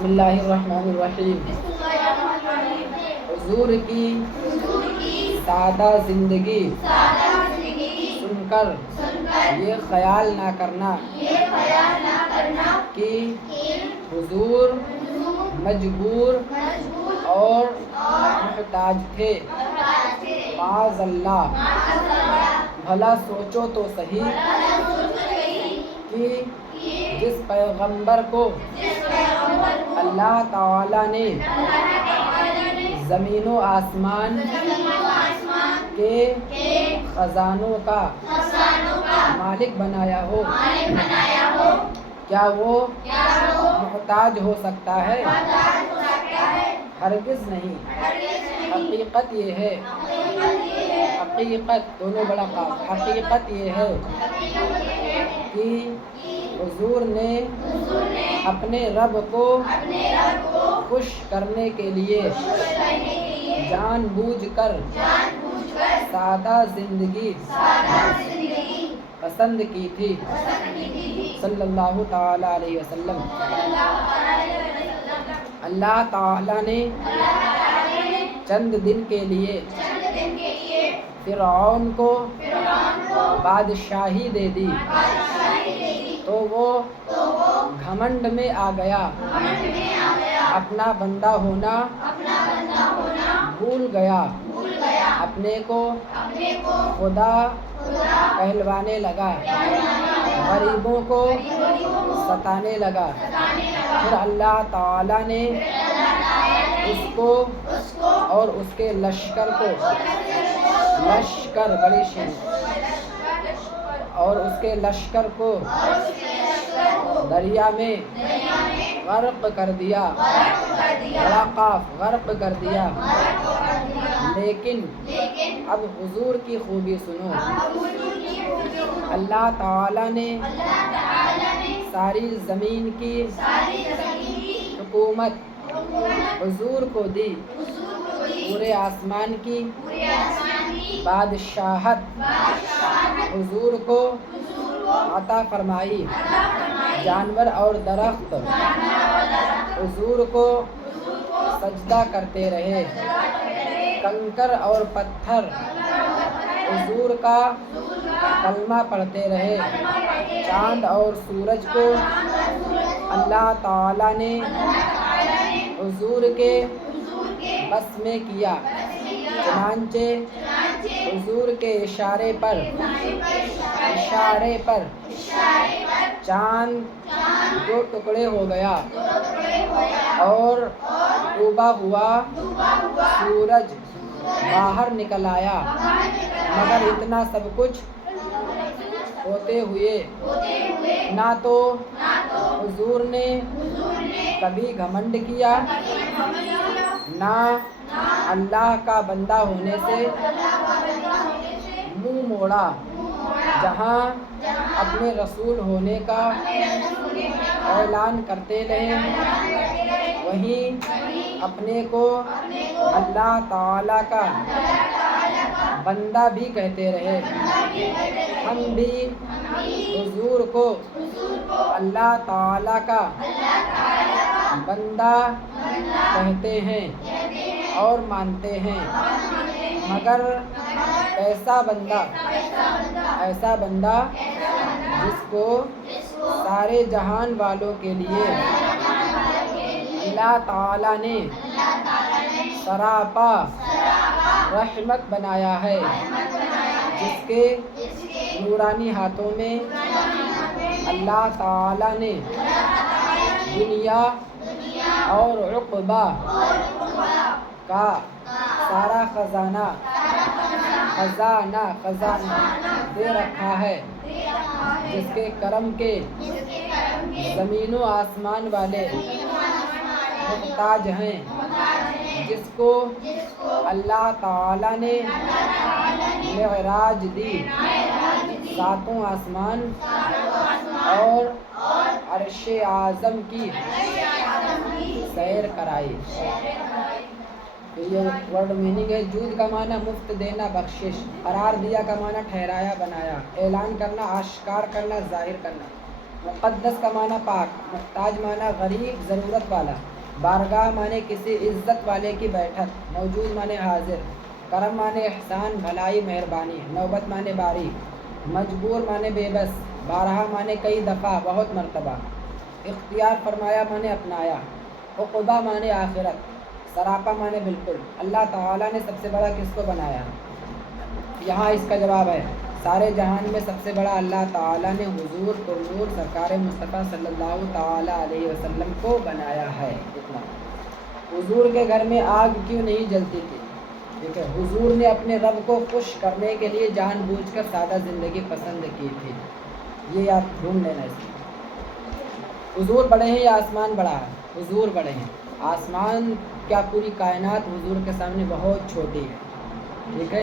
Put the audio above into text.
بسم اللہ الرحمن الرحیم۔ حضور کی سادہ زندگی سن کر یہ خیال نہ کرنا کہ حضور مجبور اور محتاج تھے۔ معاذ اللہ، بھلا سوچو تو صحیح کہ جس پیغمبر کو اللہ تعالی نے زمین و آسمان کے خزانوں کا مالک بنایا ہو، کیا وہ محتاج ہو سکتا ہے؟ ہرگز نہیں۔ حقیقت یہ ہے، حقیقت دونوں بڑا قاف، حقیقت یہ ہے کہ حضور نے اپنے رب کو خوش کرنے کے لیے جان بوجھ کر سادہ زندگی پسند کی تھی، صلی اللہ تعالی علیہ وسلم۔ اللہ تعالی نے چند دن کے لیے فرعون کو بادشاہی دے دی تو وہ گھمنڈ میں آ گیا، اپنا بندہ ہونا بھول گیا، اپنے کو خدا کہلوانے لگا، غریبوں کو ستانے لگا۔ پھر اللہ تعالی نے اس کو اور اس کے لشکر کو بڑی شین اور اس کے لشکر کو دریا میں غرق کر دیا، بڑا قاف، غرق کر دیا۔ لیکن اب حضور کی خوبی سنو، اللہ تعالی نے ساری زمین کی حکومت حضور کو دی، پورے آسمان کی بادشاہت حضور کو عطا فرمائی۔ جانور اور درخت حضور کو سجدہ کرتے رہے، کنکر اور پتھر حضور کا کلمہ پڑھتے رہے۔ چاند اور سورج کو اللہ تعالی نے حضور کے بس میں کیا، چنانچہ حضور کے اشارے پر چاند دو ٹکڑے ہو گیا اور ڈوبا ہوا سورج باہر نکل آیا۔ مگر اتنا سب کچھ ہوتے ہوئے نہ تو حضور نے کبھی گھمنڈ کیا، نہ اللہ کا بندہ ہونے سے منہ موڑا۔ جہاں اپنے رسول ہونے کا اعلان کرتے رہے، وہیں اپنے کو اللہ تعالی کا بندہ بھی کہتے رہے۔ ہم بھی حضور کو اللہ تعالی کا بندہ کہتے ہیں اور مانتے ہیں، مگر ایسا بندہ جس کو سارے جہان والوں کے لیے اللہ تعالی نے سراپا رحمت بنایا ہے، جس کے نورانی ہاتھوں میں اللہ تعالی نے دنیا اور عقبہ کا سارا خزانہ دے رکھا ہے، جس کے کرم کے زمین و آسمان والے محتاج ہیں، جس کو اللہ تعالی نے معراج دی، ساتوں آسمان اور عرش اعظم کی سیر کرائی۔ یہ ورڈ میننگ ہے۔ جود کا معنی مفت دینا، بخشش۔ قرار دیا کا معنی ٹھہرایا، بنایا۔ اعلان کرنا، آشکار کرنا، ظاہر کرنا۔ مقدس کا معنی پاک، محتاج معنی غریب ضرورت والا، بارگاہ معنی کسی عزت والے کی بیٹھک، موجود معنی حاضر، کرم معنی احسان بھلائی مہربانی، نوبت معنی باری، مجبور معنی بے بس، بارہا معنی کئی دفعہ بہت مرتبہ، اختیار فرمایا معنی اپنایا، عقبہ معنی آخرت، سراپا معنی بالکل۔ اللہ تعالیٰ نے سب سے بڑا کس کو بنایا؟ یہاں اس کا جواب ہے سارے جہان میں سب سے بڑا اللہ تعالیٰ نے حضور پرنور سرکار مصطفیٰ صلی اللہ تعالیٰ علیہ وسلم کو بنایا ہے۔ اتنا حضور کے گھر میں آگ کیوں نہیں جلتی تھی؟ ٹھیک ہے، حضور نے اپنے رب کو خوش کرنے کے لیے جان بوجھ کر سادہ زندگی پسند کی تھی۔ یہ یاد ڈھونڈ لینا اس میں۔ حضور بڑے ہیں یا آسمان بڑا ہے؟ حضور بڑے ہیں، آسمان کیا پوری کائنات حضور کے سامنے بہت چھوٹی ہے۔ ٹھیک ہے۔